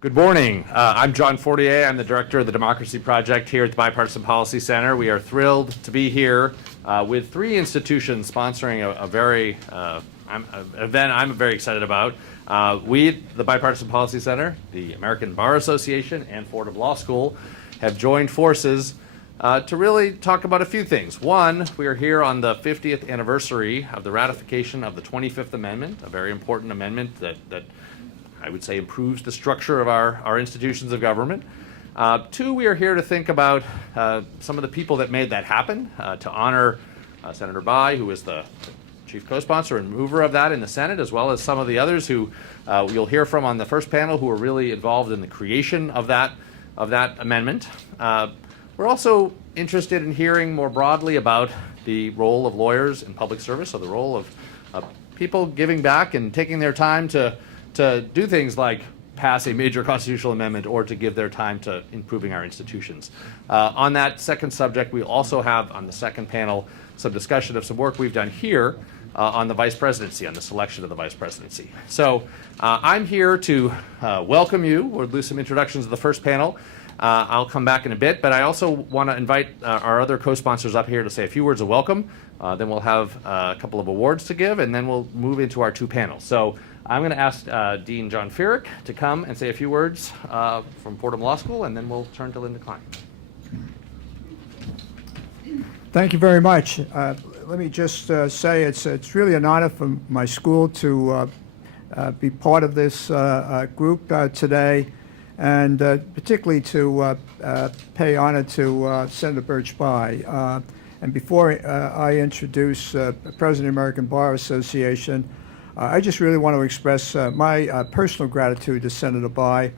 Good morning. I'm John Fortier. I'm the director of the Democracy Project here at the Bipartisan Policy Center. We are thrilled to be here with three institutions sponsoring a very event I'm very excited about. We, the Bipartisan Policy Center, the American Bar Association, and Fordham Law School have joined forces to really talk about a few things. One, we are here on the 50th anniversary of the ratification of the 25th Amendment, a very important amendment that I would say improves the structure of our institutions of government. Two, we are here to think about some of the people that made that happen, to honor Senator Bayh, who is the chief co-sponsor and mover of that in the Senate, as well as some of the others who you'll hear from on the first panel who were really involved in the creation of that amendment. We're also interested in hearing more broadly about the role of lawyers in public service, or the role of people giving back and taking their time to do things like pass a major constitutional amendment or to give their time to improving our institutions. On that second subject, we also have on the second panel some discussion of some work we've done here on the vice presidency, on the selection of the vice presidency. So I'm here to welcome you. We'll do some introductions of the first panel. I'll come back in a bit, but I also want to invite our other co-sponsors up here to say a few words of welcome. Then we'll have a couple of awards to give, and then we'll move into our two panels. So I'm going to ask Dean John Ferrick to come and say a few words from Fordham Law School, and then we'll turn to Linda Klein. Thank you very much. Let me just say it's really an honor for my school to be part of this group today, and particularly to pay honor to Senator Birch Bayh. And before I introduce President of the American Bar Association, I just really want to express my personal gratitude to Senator Bayh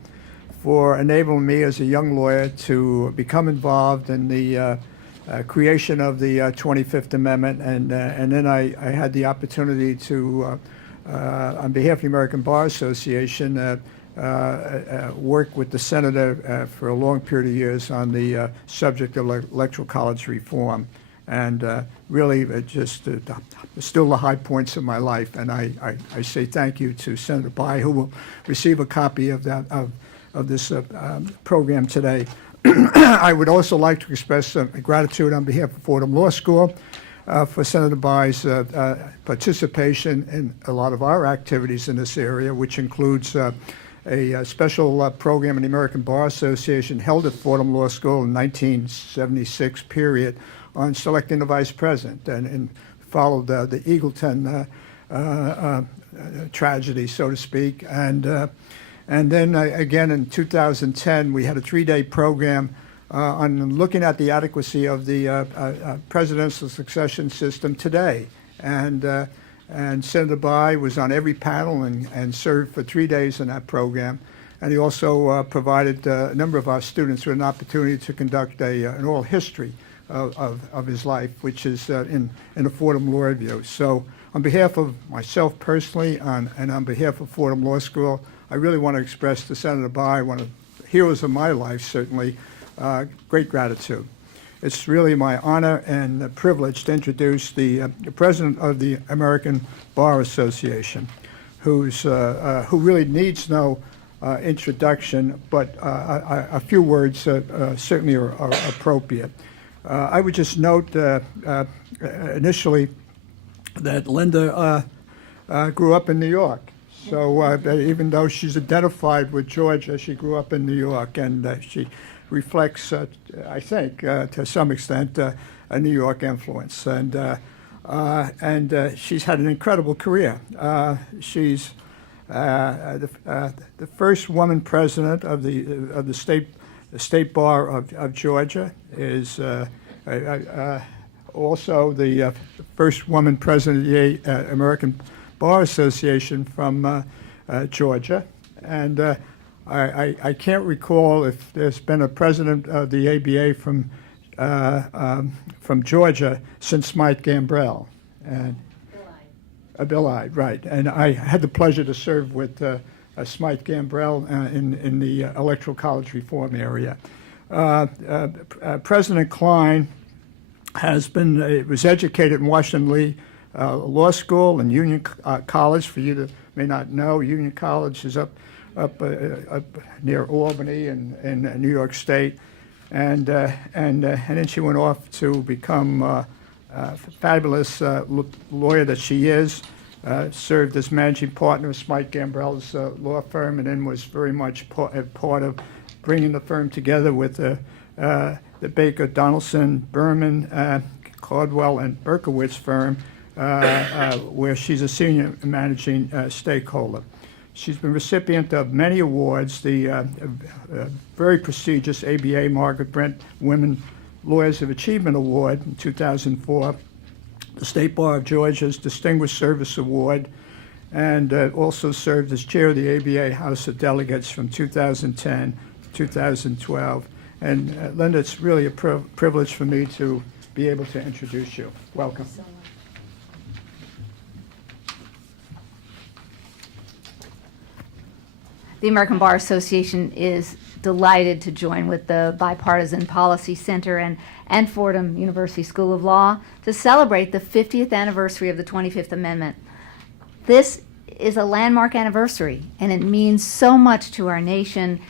for enabling me as a young lawyer to become involved in the creation of the 25th Amendment, and then I had the opportunity to, on behalf of the American Bar Association, work with the senator for a long period of years on the subject of electoral college reform. And really, just still the high points of my life. And I say thank you to Senator Bayh, who will receive a copy of this program today. I would also like to express gratitude on behalf of Fordham Law School for Senator Bayh's participation in a lot of our activities in this area, which includes a special program in the American Bar Association held at Fordham Law School in 1976 period on selecting the vice president, and followed the Eagleton tragedy, so to speak. And then again in 2010, we had a 3-day program on looking at the adequacy of the presidential succession system today. And Senator Bayh was on every panel and served for 3 days in that program. And he also provided a number of our students with an opportunity to conduct an oral history of his life, which is in the Fordham Law Review. So on behalf of myself personally and on behalf of Fordham Law School, I really want to express to Senator Bayh, one of the heroes of my life certainly, great gratitude. It's really my honor and privilege to introduce the president of the American Bar Association, who really needs no introduction, but a few words certainly are appropriate. I would just note initially that Linda grew up in New York. So even though she's identified with Georgia, she grew up in New York, and she reflects, I think, to some extent, a New York influence. And she's had an incredible career. She's the first woman president of the state bar of Georgia, is also the first woman president of the American Bar Association from Georgia. And I can't recall if there's been a president of the ABA from Georgia since Smythe Gambrell. And Bill Aide, right. And I had the pleasure to serve with Smythe Gambrell in the electoral college reform area. President Klein was educated in Washington Lee Law School and Union College. For you that may not know, Union College is up up near Albany in New York State. And then she went off to become a fabulous lawyer that she is. Served as managing partner of Smythe Gambrell's law firm, and then was very much part of bringing the firm together with the Baker, Donaldson, Berman, Caldwell, and Berkowitz firm, where she's a senior managing stakeholder. She's been recipient of many awards, the very prestigious ABA Margaret Brent Women Lawyers of Achievement Award in 2004, the State Bar of Georgia's Distinguished Service Award, and also served as chair of the ABA House of Delegates from 2010 to 2012. And Linda, it's really a privilege for me to be able to introduce you. Welcome. The American Bar Association is delighted to join with the Bipartisan Policy Center and Fordham University School of Law to celebrate the 50th anniversary of the 25th Amendment. This is a landmark anniversary, and it means so much to our nation,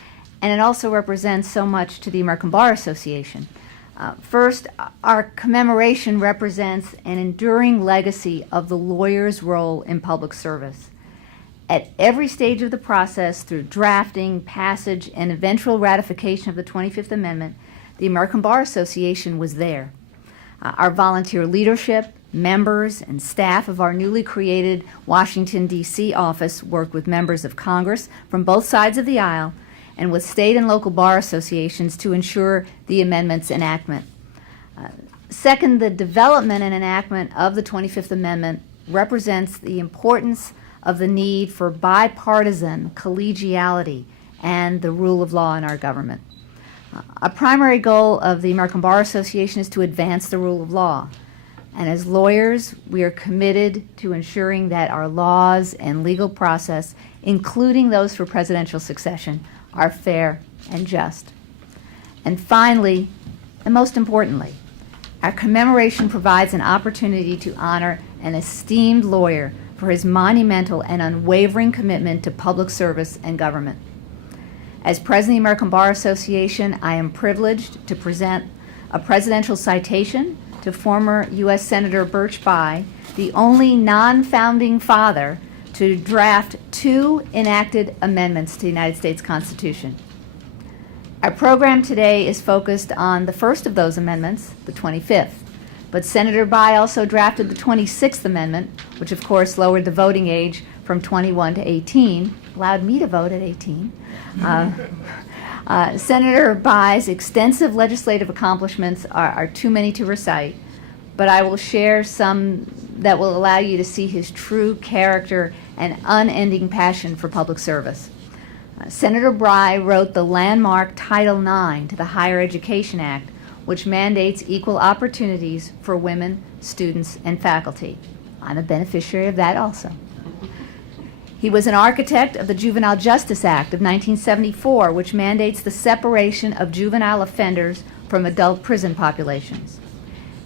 and it also represents so much to the American Bar Association. First, our commemoration represents an enduring legacy of the lawyer's role in public service. At every stage of the process, through drafting, passage, and eventual ratification of the 25th Amendment, the American Bar Association was there. Our volunteer leadership, members, and staff of our newly created Washington, D.C. office worked with members of Congress from both sides of the aisle and with state and local bar associations to ensure the amendment's enactment. Second, the development and enactment of the 25th Amendment represents the importance of the need for bipartisan collegiality and the rule of law in our government. A primary goal of the American Bar Association is to advance the rule of law. And as lawyers, we are committed to ensuring that our laws and legal process, including those for presidential succession, are fair and just. And finally, and most importantly, our commemoration provides an opportunity to honor an esteemed lawyer for his monumental and unwavering commitment to public service and government. As President of the American Bar Association, I am privileged to present a presidential citation to former U.S. Senator Birch Bayh, the only non-founding father to draft 2 enacted amendments to the United States Constitution. Our program today is focused on the first of those amendments, the 25th. But Senator Bayh also drafted the 26th Amendment, which of course lowered the voting age from 21 to 18, allowed me to vote at 18. Senator Bayh's extensive legislative accomplishments are too many to recite, but I will share some that will allow you to see his true character and unending passion for public service. Senator Bayh wrote the landmark Title IX to the Higher Education Act, which mandates equal opportunities for women, students, and faculty. I'm a beneficiary of that also. He was an architect of the Juvenile Justice Act of 1974, which mandates the separation of juvenile offenders from adult prison populations.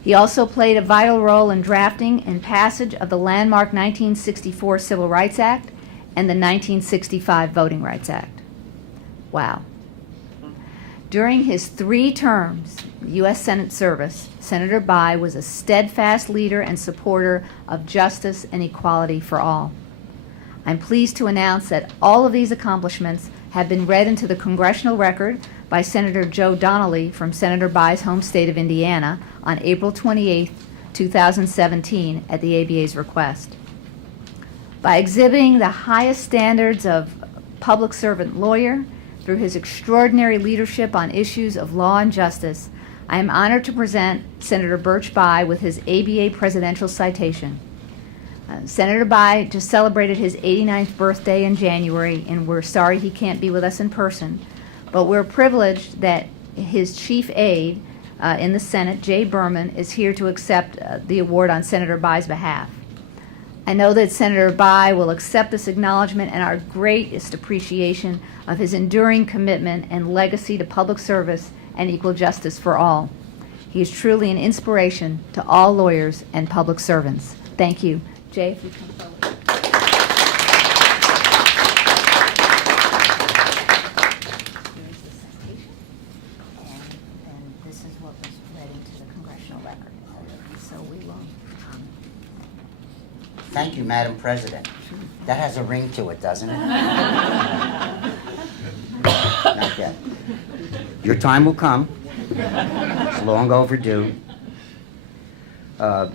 He also played a vital role in drafting and passage of the landmark 1964 Civil Rights Act and the 1965 Voting Rights Act. Wow. During his 3 terms in U.S. Senate service, Senator Bayh was a steadfast leader and supporter of justice and equality for all. I'm pleased to announce that all of these accomplishments have been read into the congressional record by Senator Joe Donnelly from Senator Bayh's home state of Indiana on April 28, 2017, at the ABA's request. By exhibiting the highest standards of public servant lawyer, through his extraordinary leadership on issues of law and justice, I am honored to present Senator Birch Bayh with his ABA presidential citation. Senator Bayh just celebrated his 89th birthday in January, and we're sorry he can't be with us in person, but we're privileged that his chief aide in the Senate, Jay Berman, is here to accept the award on Senator Bayh's behalf. I know that Senator Bayh will accept this acknowledgement and our greatest appreciation of his enduring commitment and legacy to public service and equal justice for all. He is truly an inspiration to all lawyers and public servants. Thank you. Jay, if you come forward. Thank you, Madam President. That has a ring to it, doesn't it? Not yet. Your time will come. It's long overdue. Madam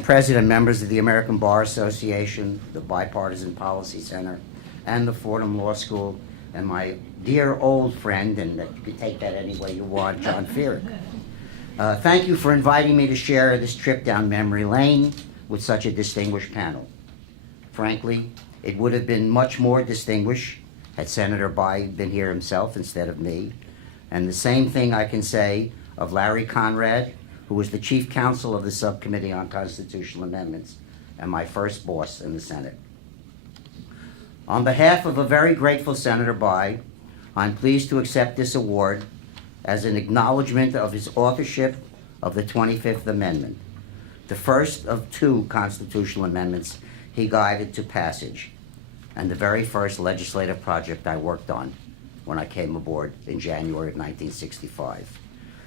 President, members of the American Bar Association, the Bipartisan Policy Center, and the Fordham Law School, and my dear old friend, and you can take that any way you want, John Ferrick. Thank you for inviting me to share this trip down memory lane with such a distinguished panel. Frankly, it would have been much more distinguished had Senator Bayh been here himself instead of me. And the same thing I can say of Larry Conrad, who was the chief counsel of the Subcommittee on Constitutional Amendments and my first boss in the Senate. On behalf of a very grateful Senator Bayh, I'm pleased to accept this award as an acknowledgement of his authorship of the 25th Amendment, the first of 2 constitutional amendments he guided to passage, and the very first legislative project I worked on when I came aboard in January of 1965.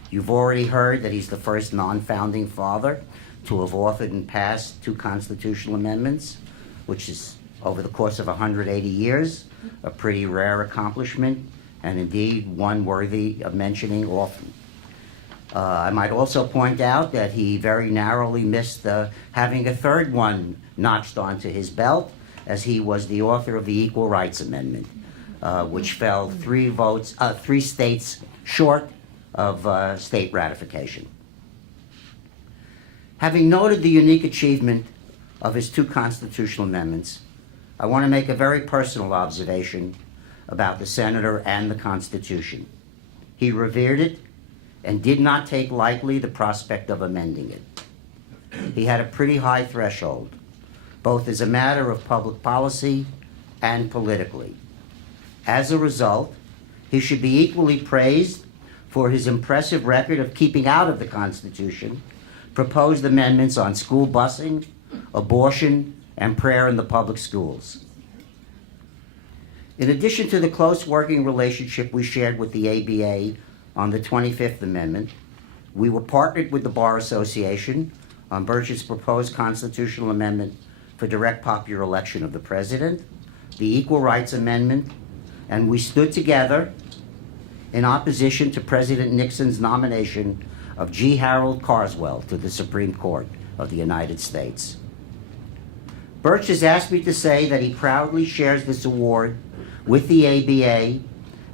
You've already heard that he's the first non-founding father to have authored and passed 2 constitutional amendments, which is, over the course of 180 years, a pretty rare accomplishment, and indeed one worthy of mentioning often. I might also point out that he very narrowly missed having a third one notched onto his belt, as he was the author of the Equal Rights Amendment, which fell 3 states short of state ratification. Having noted the unique achievement of his 2 constitutional amendments, I want to make a very personal observation about the Senator and the Constitution. He revered it and did not take lightly the prospect of amending it. He had a pretty high threshold, both as a matter of public policy and politically. As a result, he should be equally praised for his impressive record of keeping out of the Constitution proposed amendments on school busing, abortion, and prayer in the public schools. In addition to the close working relationship we shared with the ABA on the 25th Amendment, we were partnered with the Bar Association on Birch's proposed constitutional amendment for direct popular election of the President, the Equal Rights Amendment, and we stood together in opposition to President Nixon's nomination of G. Harold Carswell to the Supreme Court of the United States. Birch has asked me to say that he proudly shares this award with the ABA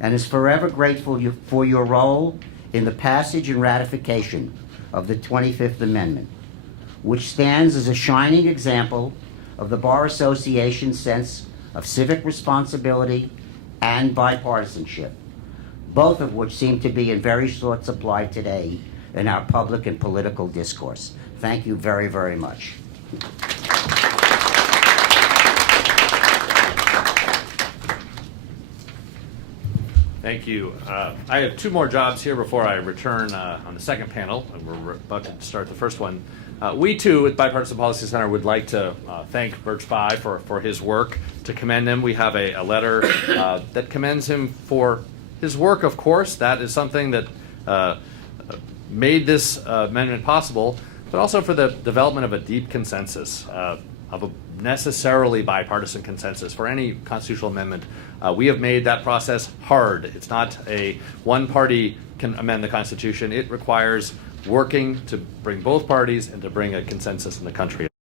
and is forever grateful for your role in the passage and ratification of the 25th Amendment, which stands as a shining example of the Bar Association's sense of civic responsibility and bipartisanship, both of which seem to be in very short supply today in our public and political discourse. Thank you very, very much. Thank you. I have 2 more jobs here before I return on the second panel, and we're about to start the first one. We too, at Bipartisan Policy Center, would like to thank Birch Bayh for his work, to commend him. We have a letter that commends him for his work, of course. That is something that made this amendment possible, but also for the development of a deep consensus, of a necessarily bipartisan consensus for any constitutional amendment. We have made that process hard. It's not a one party can amend the Constitution. It requires working to bring both parties and to bring a consensus in the country.